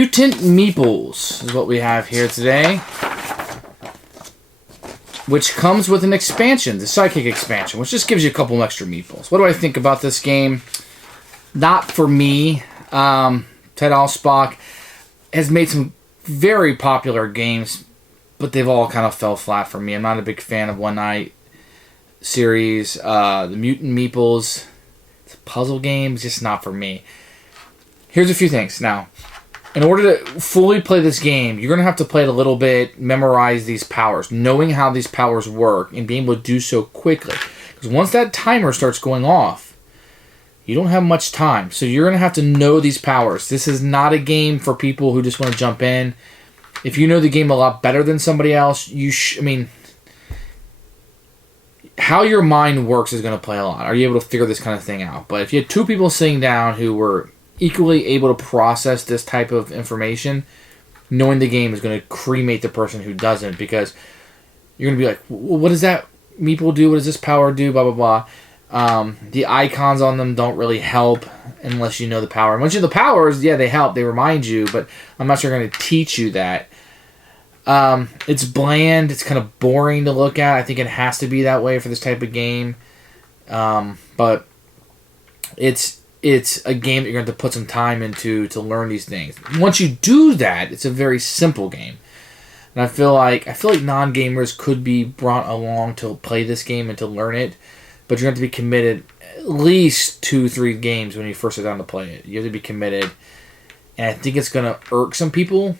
Mutant Meeples is what we have here today, which comes with an expansion, the Psychic expansion, which just gives you a couple extra meeples. What do I think about this game? Not for me. Ted Alspach has made some very popular games, but they've all kind of fell flat for me. I'm not a big fan of One Night series. The Mutant Meeples, it's a puzzle game, it's just not for me. Here's a few things. Now, in order to fully play this game, you're going to have to play it a little bit, memorize these powers, knowing how these powers work, and being able to do so quickly. Because once that timer starts going off, you don't have much time. So you're going to have to know these powers. This is not a game for people who just want to jump in. If you know the game a lot better than somebody else, how your mind works is going to play a lot. Are you able to figure this kind of thing out? But if you had two people sitting down who were equally able to process this type of information, knowing the game is going to cremate the person who doesn't, because you're going to be like, well, what does that meeple do? What does this power do? Blah, blah, blah. The icons on them don't really help unless you know the power. And once you know the powers, yeah, they help. They remind you, but I'm not sure they're going to teach you that. It's bland. It's kind of boring to look at. I think it has to be that way for this type of game. But it's a game that you're going to have to put some time into to learn these things. Once you do that, it's a very simple game. And I feel like non-gamers could be brought along to play this game and to learn it, but you're going to have to be committed at least 2-3 games when you first sit down to play it. You have to be committed, and I think it's going to irk some people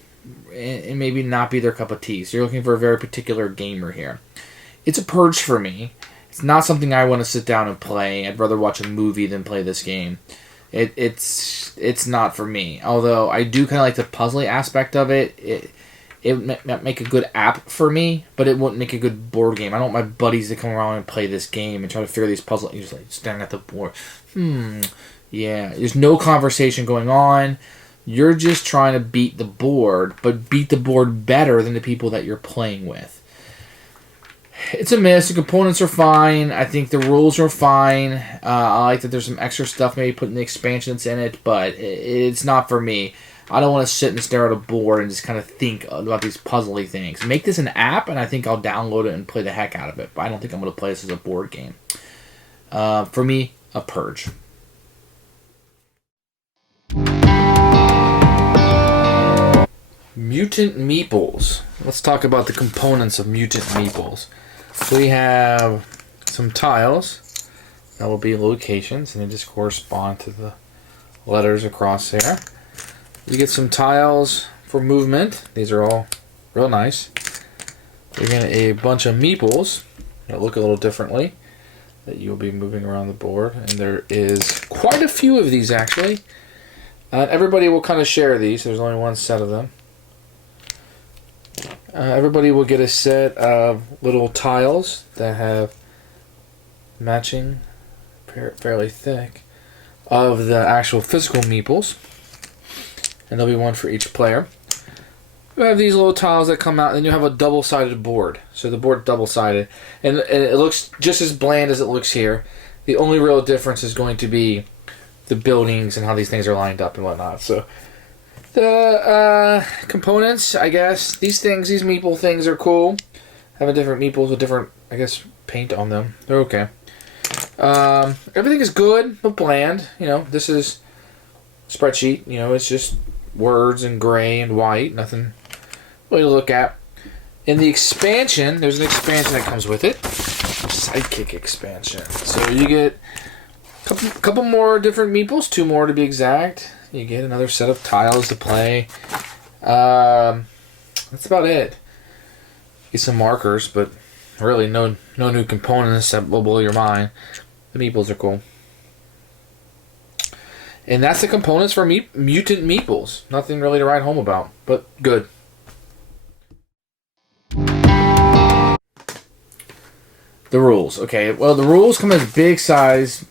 and maybe not be their cup of tea. So you're looking for a very particular gamer here. It's a Purge for me. It's not something I want to sit down and play. I'd rather watch a movie than play this game. It's not for me. Although I do kind of like the puzzly aspect of it. It might make a good app for me, but it wouldn't make a good board game. I don't want my buddies to come around and play this game and try to figure these puzzles. You're just like staring at the board. Yeah. There's no conversation going on. You're just trying to beat the board, but beat the board better than the people that you're playing with. It's a miss. The components are fine. I think the rules are fine. I like that there's some extra stuff maybe put in the expansion that's in it, but it's not for me. I don't want to sit and stare at a board and just kind of think about these puzzly things. Make this an app, and I think I'll download it and play the heck out of it. But I don't think I'm going to play this as a board game. For me, a Purge. Mutant Meeples. Let's talk about the components of Mutant Meeples. We have some tiles that will be locations, and they just correspond to the letters across there. You get some tiles for movement. These are all real nice. You get a bunch of meeples that look a little differently that you'll be moving around the board, and there is quite a few of these actually. Everybody will kind of share these. There's only one set of them. Everybody will get a set of little tiles that have matching, fairly thick, of the actual physical meeples. And there'll be one for each player. You have these little tiles that come out, and you have a double-sided board. So the board double-sided. And it looks just as bland as it looks here. The only real difference is going to be the buildings and how these things are lined up and whatnot. So the components, I guess, these meeple things are cool. Having different meeples with different, I guess, paint on them. They're okay. Everything is good, but bland. This is spreadsheet. It's just words and gray and white. Nothing really to look at. In the expansion, there's an expansion that comes with it. Sidekick expansion. So you get a couple more different meeples, 2 more to be exact. You get another set of tiles to play. That's about it. Get some markers, but really no new components that will blow your mind. The meeples are cool. And that's the components for Mutant Meeples. Nothing really to write home about, but good. The rules. Okay, well, the rules come as a big size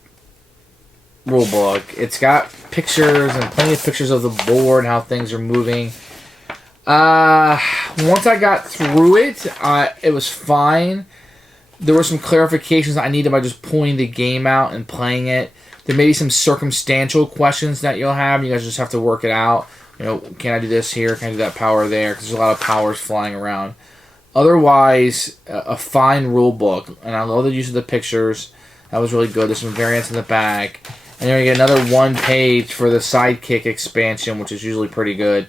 rule book. It's got pictures and plenty of pictures of the board and how things are moving. Once I got through it, it was fine. There were some clarifications I needed by just pulling the game out and playing it. There may be some circumstantial questions that you'll have. You guys just have to work it out. can I do this here? Can I do that power there? Because there's a lot of powers flying around. Otherwise, a fine rule book, and I love the use of the pictures. That was really good. There's some variants in the back. And you're going to get another 1 page for the Sidekick expansion, which is usually pretty good.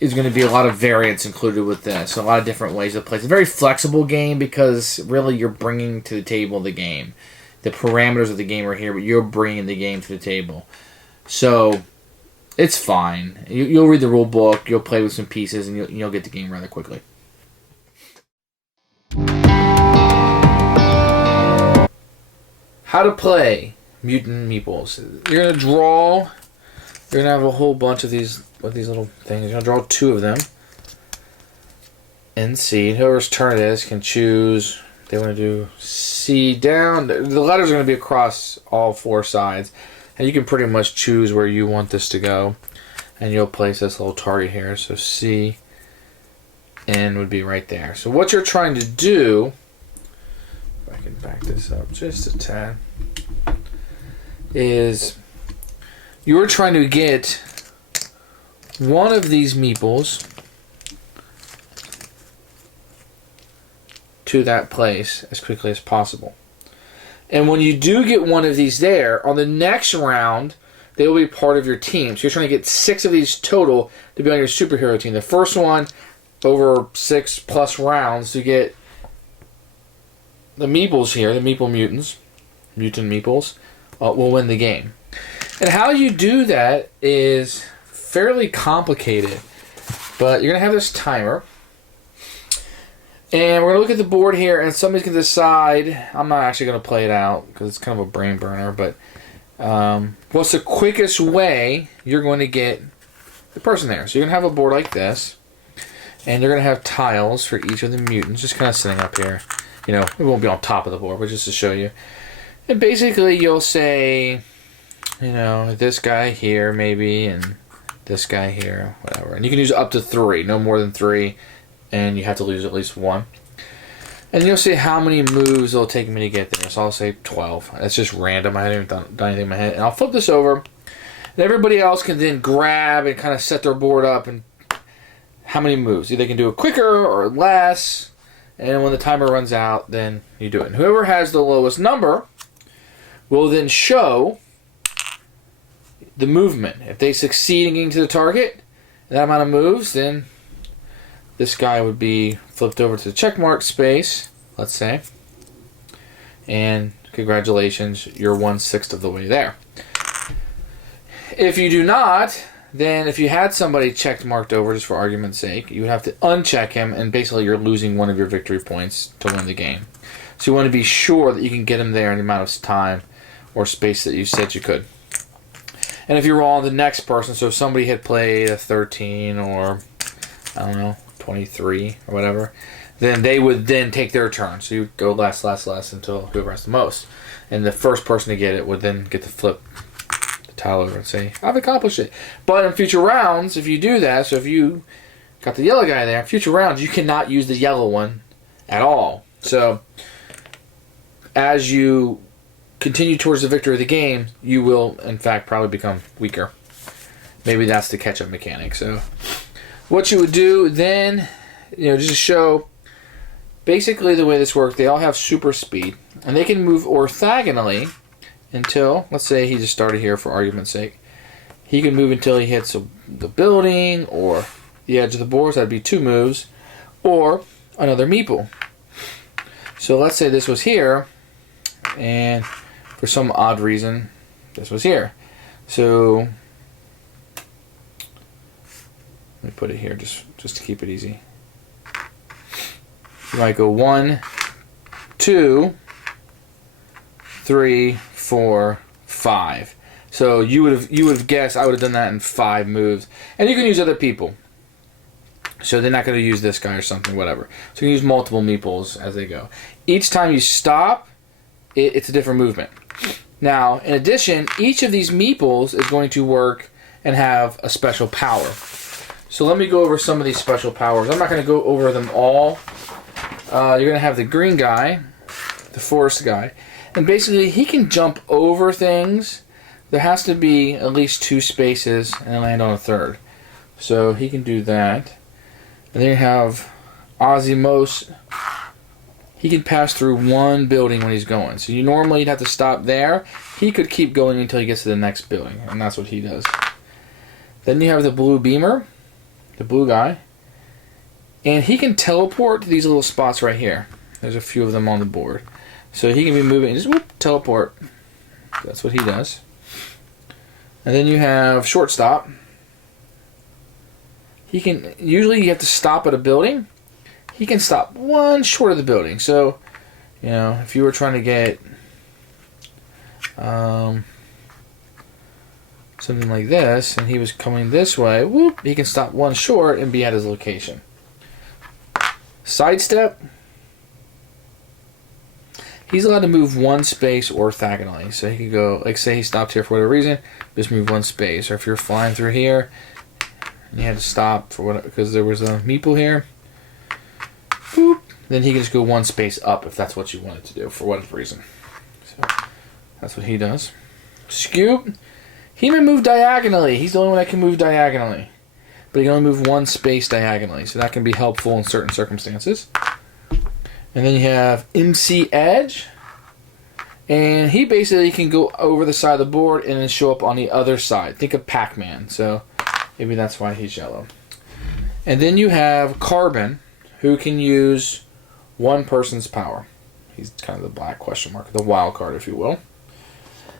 Is going to be a lot of variants included with this. So a lot of different ways to play. It's a very flexible game because really you're bringing to the table the game. The parameters of the game are here, but you're bringing the game to the table. So it's fine. You'll read the rule book, you'll play with some pieces, and you'll get the game rather quickly. How to play Mutant Meeples. You're going to draw. You're going to have a whole bunch of these little things. You're going to draw 2 of them. And C. Whoever's turn it is can choose. They want to do C down. The letters are going to be across all 4 sides. And you can pretty much choose where you want this to go. And you'll place this little target here. So C, N would be right there. So what you're trying to do, if I can back this up just a tad, is you're trying to get one of these meeples to that place as quickly as possible. And when you do get one of these there, on the next round, they will be part of your team. So you're trying to get 6 of these total to be on your superhero team. The first one, over 6+ rounds, to get the Meeples here, the Meeple Mutants, Mutant Meeples, will win the game. And how you do that is fairly complicated. But you're going to have this timer. And we're going to look at the board here, and somebody's going to decide. I'm not actually going to play it out because it's kind of a brain burner, but what's the quickest way you're going to get the person there? So you're going to have a board like this, and you're going to have tiles for each of the mutants, just kind of sitting up here. It won't be on top of the board, but just to show you. And basically, you'll say, this guy here, maybe, and this guy here, whatever. And you can use up to 3, no more than 3. And you have to lose at least 1. And you'll see how many moves it'll take me to get there. So I'll say 12. That's just random. I haven't even done anything in my head. And I'll flip this over. And everybody else can then grab and kind of set their board up. And how many moves. Either they can do it quicker or less. And when the timer runs out, then you do it. And whoever has the lowest number will then show the movement. If they succeed in getting to the target, that amount of moves, then this guy would be flipped over to the checkmark space, let's say. And congratulations, you're 1/6 of the way there. If you do not, then if you had somebody checked marked over, just for argument's sake, you would have to uncheck him, and basically you're losing 1 of your victory points to win the game. So you want to be sure that you can get him there in the amount of time or space that you said you could. And if you're on the next person, so if somebody had played a 13 or, 23 or whatever, then they would then take their turn. So you go less until whoever has the most. And the first person to get it would then get to flip the tile over and say, I've accomplished it. But in future rounds, if you do that, so if you got the yellow guy there, in future rounds, you cannot use the yellow one at all. So as you continue towards the victory of the game, you will, in fact, probably become weaker. Maybe that's the catch-up mechanic. So what you would do then, just to show basically the way this works, they all have super speed, and they can move orthogonally until, let's say he just started here for argument's sake. He can move until he hits the building or the edge of the board, so that'd be 2 moves, or another meeple. So let's say this was here, and for some odd reason, this was here. So let me put it here just to keep it easy. You might go 1, 2, 3, 4, 5. So you would have guessed I would have done that in 5 moves. And you can use other people. So they're not going to use this guy or something, whatever. So you can use multiple meeples as they go. Each time you stop, it's a different movement. Now, in addition, each of these meeples is going to work and have a special power. So let me go over some of these special powers. I'm not going to go over them all. You're going to have the green guy, the forest guy, and basically he can jump over things there has to be at least 2 spaces and land on a third. So he can do that. And then you have Ozzy. He can pass through 1 building when he's going. So normally you'd have to stop there. He could keep going until he gets to the next building, and that's what he does. Then you have the blue beamer, the blue guy. And he can teleport to these little spots right here. There's a few of them on the board. So he can be moving, just whoop, teleport. That's what he does. And then you have shortstop. He can, usually you have to stop at a building. He can stop 1 short of the building. So, you know, if you were trying to get something like this, and he was coming this way, whoop, he can stop 1 short and be at his location. Sidestep. He's allowed to move 1 space orthogonally. So he could go, like say he stopped here for whatever reason, just move 1 space. Or if you're flying through here, and you had to stop for what, because there was a meeple here, boop, then he can just go 1 space up if that's what you wanted to do for whatever reason. So that's what he does. Scoop. He may move diagonally. He's the only one that can move diagonally. But he can only move 1 space diagonally. So that can be helpful in certain circumstances. And then you have MC Edge. And he basically can go over the side of the board and then show up on the other side. Think of Pac-Man. So maybe that's why he's yellow. And then you have Carbon, who can use 1 person's power. He's kind of the black question mark, the wild card, if you will.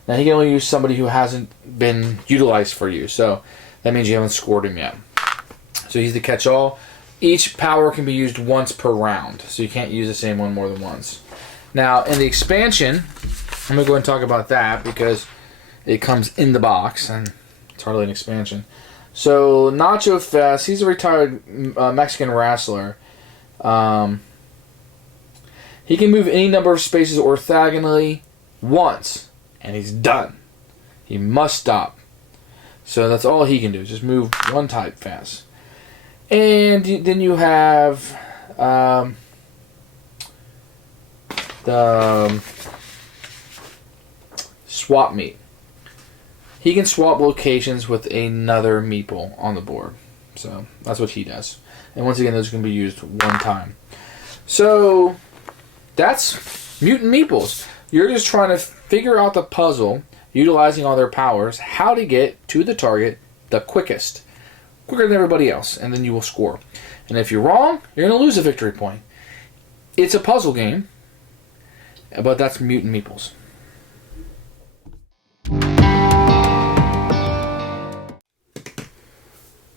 Now, he can only use somebody who hasn't been utilized for you. So that means you haven't scored him yet. So he's the catch-all. Each power can be used once per round. So you can't use the same one more than once. Now, in the expansion, I'm going to go ahead and talk about that because it comes in the box. And it's hardly an expansion. So Nacho Fest, he's a retired Mexican wrestler. He can move any number of spaces orthogonally once, and he's done. He must stop. So that's all he can do, just move 1 type fast. And then you have the swap meet. He can swap locations with another meeple on the board. So that's what he does. And once again, those can be used 1 time. So that's Mutant Meeples. You're just trying to figure out the puzzle, utilizing all their powers, how to get to the target the quickest. Quicker than everybody else, and then you will score. And if you're wrong, you're going to lose a victory point. It's a puzzle game, but that's Mutant Meeples.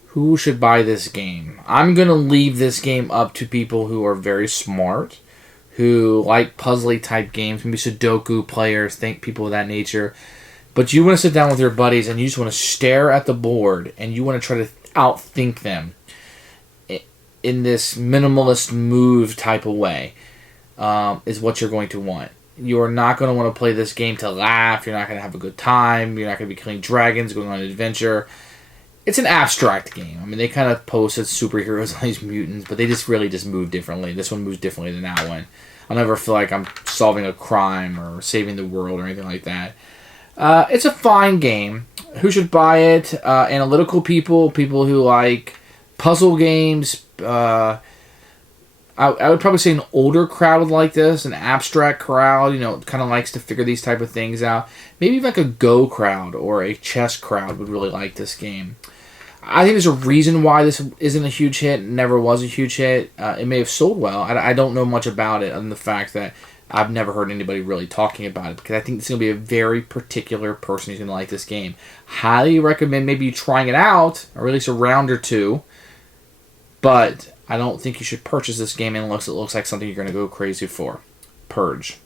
Who should buy this game? I'm going to leave this game up to people who are very smart, who like puzzly type games, maybe Sudoku players, people of that nature. But you want to sit down with your buddies and you just want to stare at the board and you want to try to outthink them in this minimalist move type of way, is what you're going to want. You're not going to want to play this game to laugh. You're not going to have a good time. You're not going to be killing dragons, going on an adventure. It's an abstract game. I mean, they kind of posted superheroes on these mutants, but they just really just move differently. This one moves differently than that one. I'll never feel like I'm solving a crime or saving the world or anything like that. It's a fine game. Who should buy it? Analytical people who like puzzle games. I would probably say an older crowd would like this, an abstract crowd, kind of likes to figure these type of things out. Maybe even like a Go crowd or a chess crowd would really like this game. I think there's a reason why this isn't a huge hit, never was a huge hit. It may have sold well. I don't know much about it other than the fact that I've never heard anybody really talking about it because I think it's going to be a very particular person who's going to like this game. Highly recommend maybe you trying it out, or at least a round or 2, but I don't think you should purchase this game unless it looks like something you're going to go crazy for. Purge.